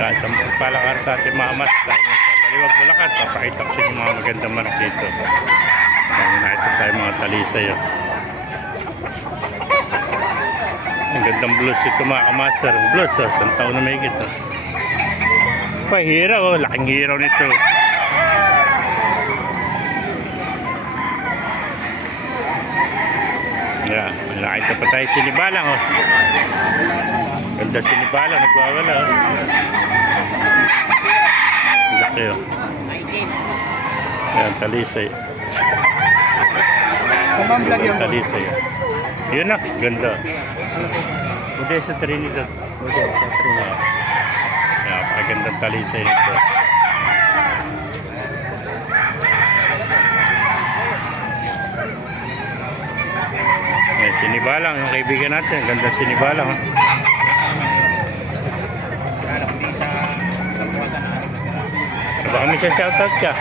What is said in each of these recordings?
Yan, sa palakar sa ating mga mas. Tayo sa Baliwag, Bulacan. Papakita ko sa inyo mga magandang manok dito. Ito tayo mga talisay. Ang gandang blues ito mga kamaster. Blues, isang taon na may gito. Pahiraw, laking hiraw nito. Yan, nakita pa tayo sinibalang. Ganda sinibalang, nagwawala. Laki. Yan, talisay. Talisay. Yun na, ganda. Odessa Trinidad. Odessa Trinidad. Napakagandang talisay nito. May sinibalang, yung kaibigan natin. Ganda sinibalang. Baka may siya shoutout ka.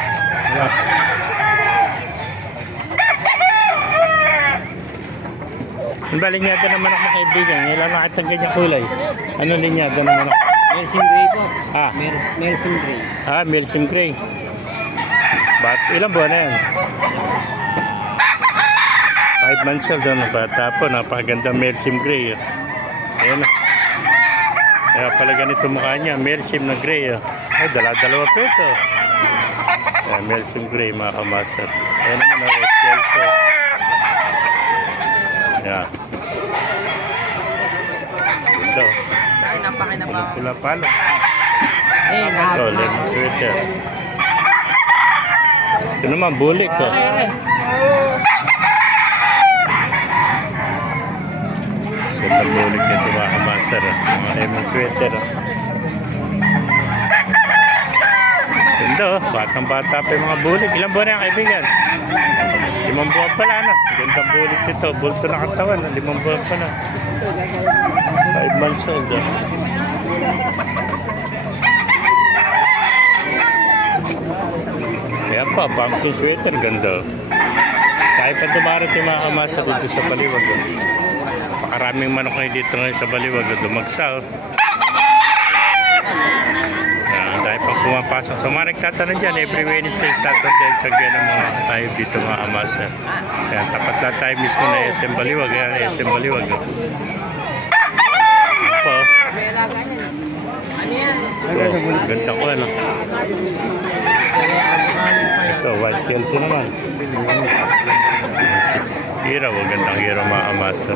Ano ba linyada naman ako kaibigan? Ilan na kitang ganyang kulay? Ano linyada naman ako? Melsim Gray po. Ah? Melsim Gray. Ah, Melsim Gray. Ilang buwan na yan? 5 months old. Bata po, napakaganda Melsim Gray. Ayan. Kaya pala ganito mukha niya. Melsim na Gray. Ay, dalawa po ito. Ayan, Melsim Gray mga kamaster. Ayan naman, red Chelsea. Ayan. Ganda. Pula palo. Ito, lemon sweater. Ito naman, bulik. Ganda bulik nito mga kamaster. Mga lemon sweater. Ganda, batang-bata pa yung mga bulik. Ilang buwan na yan, kaibigan? 5 buwan pala, ano? Gandang bulik nito. Bulto na katawan, 5 buwan pala. 5 months old. Ayan pa, pumpkin sweater, ganda. Kahit pa dumarat yung mga kamasa dito sa Baliwag. Pakaraming manok ngayon dito ngayon sa Baliwag. Dumagsa. Ayan, dahil pang pumapasok. So mga nagtatanong dyan, every Wednesday, Saturday, sagyan ng mga tayo dito mga kamasa. Ayan, tapat lang tayo mismo na SM Baliwag. Ayan, SM Baliwag. Po. Ito, ganda ko ano. Ito, white Chelsea naman. Hiraw, gandang hiraw mga master.